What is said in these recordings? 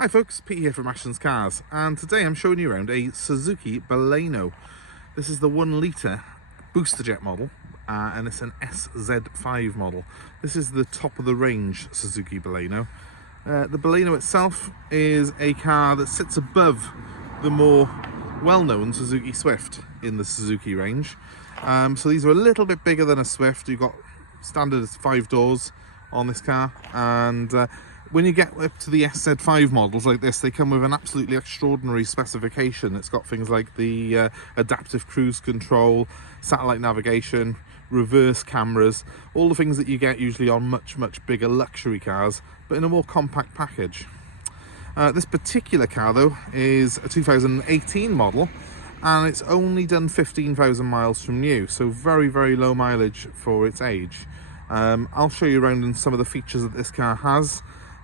Hi folks, Pete here from Ashton's Cars, and today I'm showing you around a Suzuki Baleno. This is the 1 litre Boosterjet model, and it's an SZ5 model. This is the top of the range Suzuki Baleno. The Baleno itself is a car that sits above the more well-known Suzuki Swift in the Suzuki range. So these are a little bit bigger than a Swift. You've got standard 5 doors on this car, and when you get up to the SZ5 models like this, they come with an absolutely extraordinary specification. It's got things like the adaptive cruise control, satellite navigation, reverse cameras, all the things that you get usually on much bigger luxury cars, but in a more compact package. This particular car though is a 2018 model, and it's only done 15,000 miles from new, so very low mileage for its age. I'll show you around in some of the features that this car has.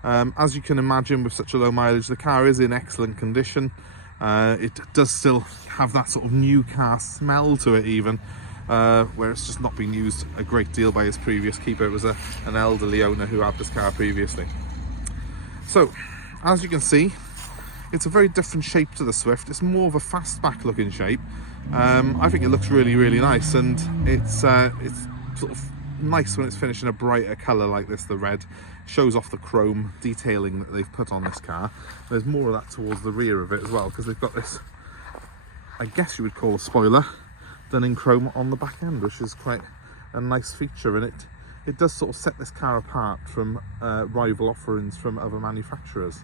As you can imagine, with such a low mileage, the car is in excellent condition. It does still have that sort of new car smell to it even, where it's just not been used a great deal by its previous keeper. It was an elderly owner who had this car previously. So, as you can see, it's a very different shape to the Swift. It's more of a fastback looking shape. I think it looks really nice, and it's sort of nice when it's finished in a brighter colour like this. The red shows off the chrome detailing that they've put on this car. There's more of that towards the rear of it as well, because they've got this, I guess you would call a spoiler, done in chrome on the back end, which is quite a nice feature, and it does sort of set this car apart from rival offerings from other manufacturers.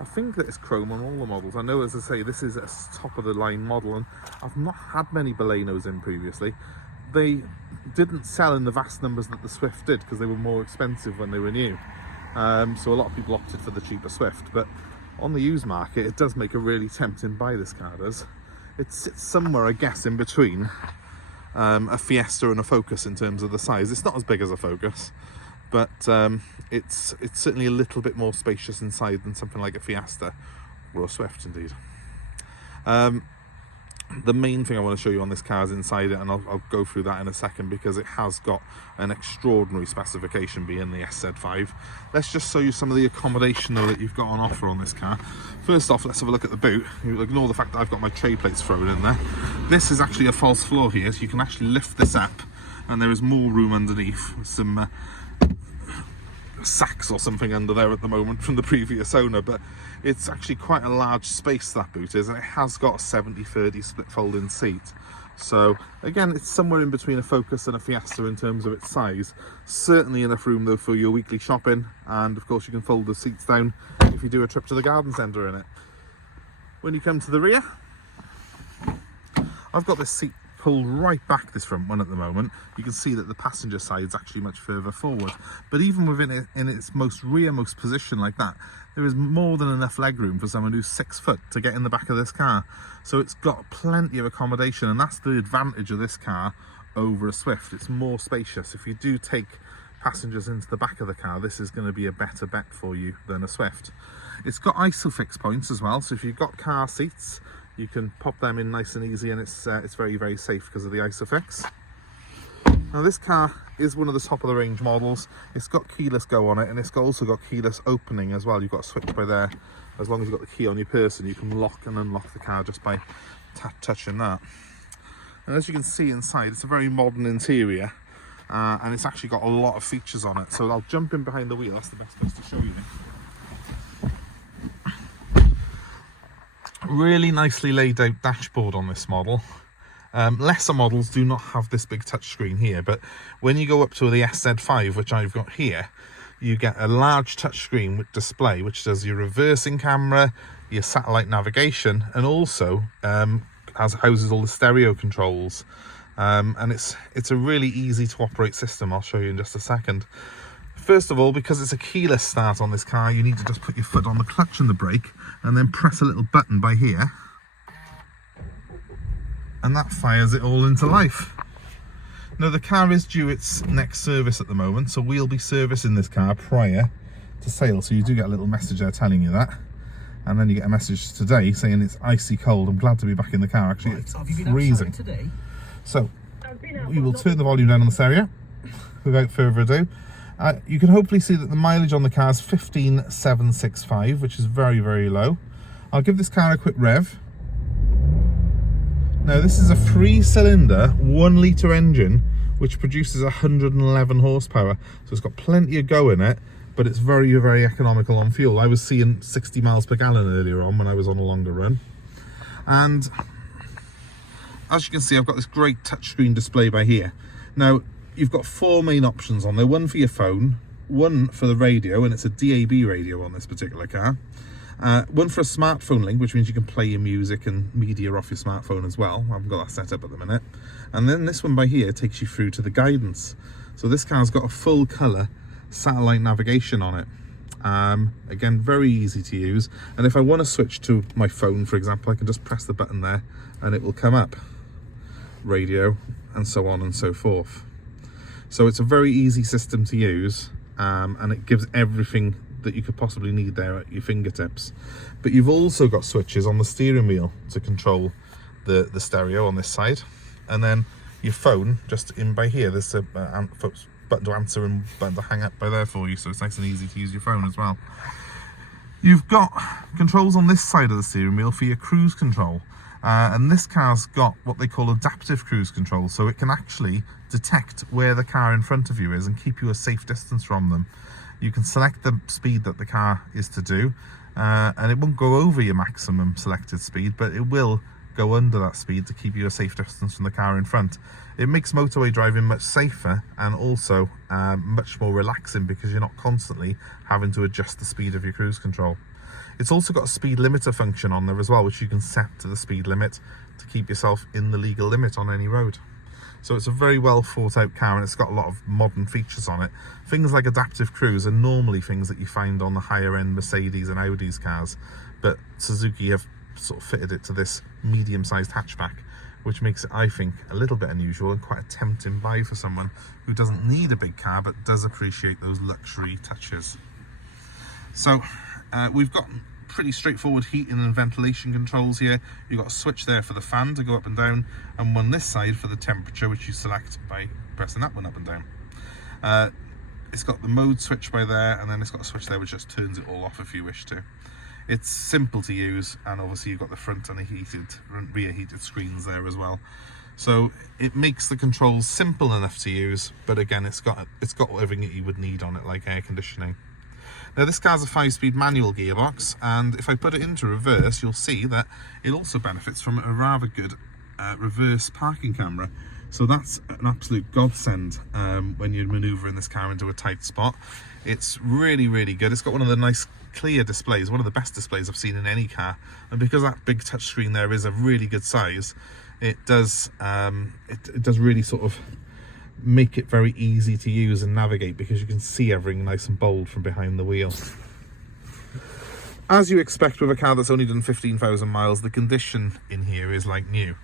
I think that it's chrome on all the models. I know, as I say, this is a top of the line model, and I've not had many Balenos in previously. They didn't sell in the vast numbers that the Swift did because they were more expensive when they were new. So a lot of people opted for the cheaper Swift, but on the used market it does make a really tempting buy, this car does. It sits somewhere, I guess, in between a Fiesta and a Focus in terms of the size. It's not as big as a Focus, but it's certainly a little bit more spacious inside than something like a Fiesta or a Swift indeed. The main thing I want to show you on this car is inside it, and I'll go through that in a second, because it has got an extraordinary specification being the SZ5. Let's just show you some of the accommodation though that you've got on offer on this car. First off, let's have a look at the boot. You ignore the fact that I've got my tray plates thrown in there. This is actually a false floor here, so you can actually lift this up and there is more room underneath, with some sacks or something under there at the moment from the previous owner, but it's actually quite a large space, that boot is, and it has got a 70/30 split folding seat. So again, it's somewhere in between a Focus and a Fiesta in terms of its size. Certainly enough room though for your weekly shopping, and of course you can fold the seats down if you do a trip to the garden centre in it. When you come to the rear, I've got this seat pulled right back, this front one at the moment. You can see that the passenger side is actually much further forward, but even within it, in its most rearmost position like that, there is more than enough legroom for someone who's 6 foot to get in the back of this car. So it's got plenty of accommodation, and that's the advantage of this car over a Swift. It's more spacious. If you do take passengers into the back of the car, this is going to be a better bet for you than a Swift. It's got ISOFIX points as well, so if you've got car seats, you can pop them in nice and easy, and it's very safe because of the ISOFIX. Now this car is one of the top of the range models. It's got keyless go on it, and it's also got keyless opening as well. You've got a switch by there. As long as you've got the key on your person, you can lock and unlock the car just by touching that. And as you can see inside, it's a very modern interior, and it's actually got a lot of features on it. So I'll jump in behind the wheel. That's the best place to show you. Really nicely laid out dashboard on this model. Lesser models do not have this big touchscreen here, but when you go up to the SZ5, which I've got here, you get a large touchscreen with display which does your reversing camera, your satellite navigation, and also houses all the stereo controls, and it's a really easy to operate system. I'll show you in just a second. First of all, because it's a keyless start on this car, you need to just put your foot on the clutch and the brake and then press a little button by here, and that fires it all into life. Now the car is due its next service at the moment, so we'll be servicing this car prior to sale, so you do get a little message there telling you that, and then you get a message today saying it's icy cold. I'm glad to be back in the car, actually. Right, it's freezing today. So we will turn the volume down on the stereo without further ado, You can hopefully see that the mileage on the car is 15,765, which is very, very low. I'll give this car a quick rev. Now this is a 3-cylinder, 1 litre engine, which produces 111 horsepower. So it's got plenty of go in it, but it's very, very economical on fuel. I was seeing 60 miles per gallon earlier on when I was on a longer run. And as you can see, I've got this great touchscreen display by here. Now, you've got 4 main options on there. One for your phone, one for the radio, and it's a DAB radio on this particular car. One for a smartphone link, which means you can play your music and media off your smartphone as well. I haven't got that set up at the minute. And then this one by here takes you through to the guidance. So this car's got a full colour satellite navigation on it. Again, very easy to use. And if I want to switch to my phone, for example, I can just press the button there and it will come up. Radio, and so on and so forth. So it's a very easy system to use, and it gives everything that you could possibly need there at your fingertips. But you've also got switches on the steering wheel to control the stereo on this side, and then your phone just in by here. There's a button to answer and button to hang up by there for you, so it's nice and easy to use your phone as well. You've got controls on this side of the steering wheel for your cruise control. And this car's got what they call adaptive cruise control, so it can actually detect where the car in front of you is and keep you a safe distance from them. You can select the speed that the car is to do, and it won't go over your maximum selected speed, but it will go under that speed to keep you a safe distance from the car in front. It makes motorway driving much safer and also much more relaxing, because you're not constantly having to adjust the speed of your cruise control. It's also got a speed limiter function on there as well, which you can set to the speed limit to keep yourself in the legal limit on any road. So it's a very well thought out car, and it's got a lot of modern features on it. Things like adaptive cruise are normally things that you find on the higher end Mercedes and Audi's cars, but Suzuki have sort of fitted it to this medium sized hatchback, which makes it, I think, a little bit unusual and quite a tempting buy for someone who doesn't need a big car but does appreciate those luxury touches. So we've got pretty straightforward heating and ventilation controls here. You've got a switch there for the fan to go up and down, and one this side for the temperature, which you select by pressing that one up and down. It's got the mode switch by there, and then it's got a switch there which just turns it all off if you wish to. It's simple to use, and obviously you've got the front and rear heated screens there as well. So it makes the controls simple enough to use, but again, it's got everything that you would need on it, like air conditioning. Now this car's a 5-speed manual gearbox, and if I put it into reverse, you'll see that it also benefits from a rather good reverse parking camera. So that's an absolute godsend when you're manoeuvring this car into a tight spot. It's really, really good. It's got one of the nice clear displays, one of the best displays I've seen in any car, and because that big touchscreen there is a really good size, it does really sort of make it very easy to use and navigate, because you can see everything nice and bold from behind the wheel. As you expect with a car that's only done 15,000 miles, the condition in here is like new.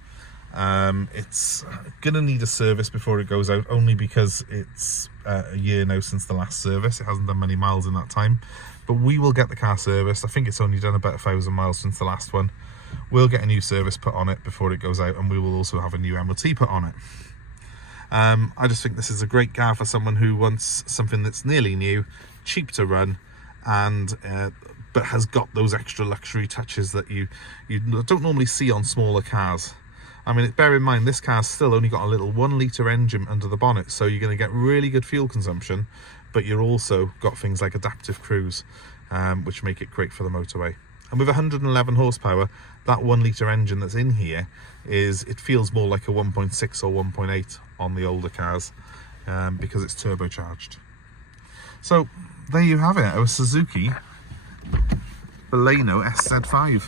It's gonna need a service before it goes out, only because it's a year now since the last service. It hasn't done many miles in that time, but we will get the car serviced. I think it's only done about 1,000 miles since the last one. We'll get a new service put on it before it goes out, and we will also have a new MOT put on it. I just think this is a great car for someone who wants something that's nearly new, cheap to run, and but has got those extra luxury touches that you don't normally see on smaller cars. I mean, bear in mind, this car's still only got a little 1 litre engine under the bonnet, so you're going to get really good fuel consumption, but you're also got things like adaptive cruise, which make it great for the motorway. And with 111 horsepower, that 1 litre engine that's in here it feels more like a 1.6 or 1.8 on the older cars, because it's turbocharged. So there you have it, our Suzuki Baleno SZ5.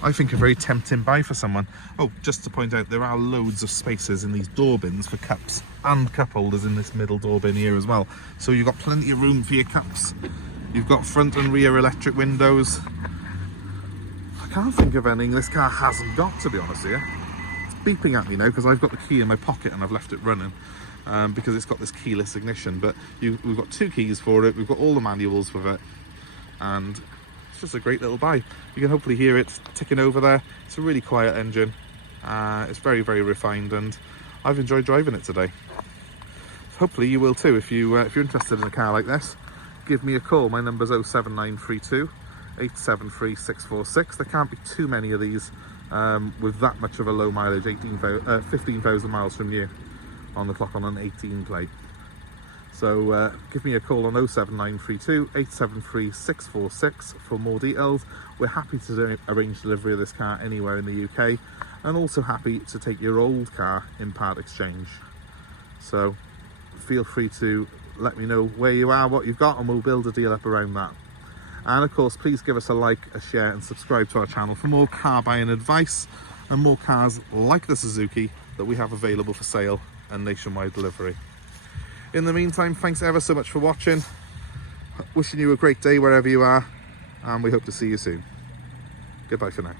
I think a very tempting buy for someone. Oh, just to point out, there are loads of spaces in these door bins for cups and cup holders in this middle door bin here as well. So you've got plenty of room for your cups. You've got front and rear electric windows. I can't think of anything this car hasn't got, to be honest with you. It's beeping at me now because I've got the key in my pocket and I've left it running, because it's got this keyless ignition. But we've got 2 keys for it, we've got all the manuals with it, and it's just a great little buy. You can hopefully hear it ticking over there. It's a really quiet engine. It's very, very refined, and I've enjoyed driving it today. hopefully you will too. If you're interested in a car like this, give me a call. My number's 07932 873 646. There can't be too many of these with that much of a low mileage, 15,000 miles from new on the clock on an 18 plate. So give me a call on 07932 873 646 for more details. We're happy to arrange delivery of this car anywhere in the UK, and also happy to take your old car in part exchange. So feel free to let me know where you are, what you've got, and we'll build a deal up around that. And of course, please give us a like, a share, and subscribe to our channel for more car buying advice and more cars like the Suzuki that we have available for sale and nationwide delivery. In the meantime, thanks ever so much for watching. Wishing you a great day wherever you are, and we hope to see you soon. Goodbye for now.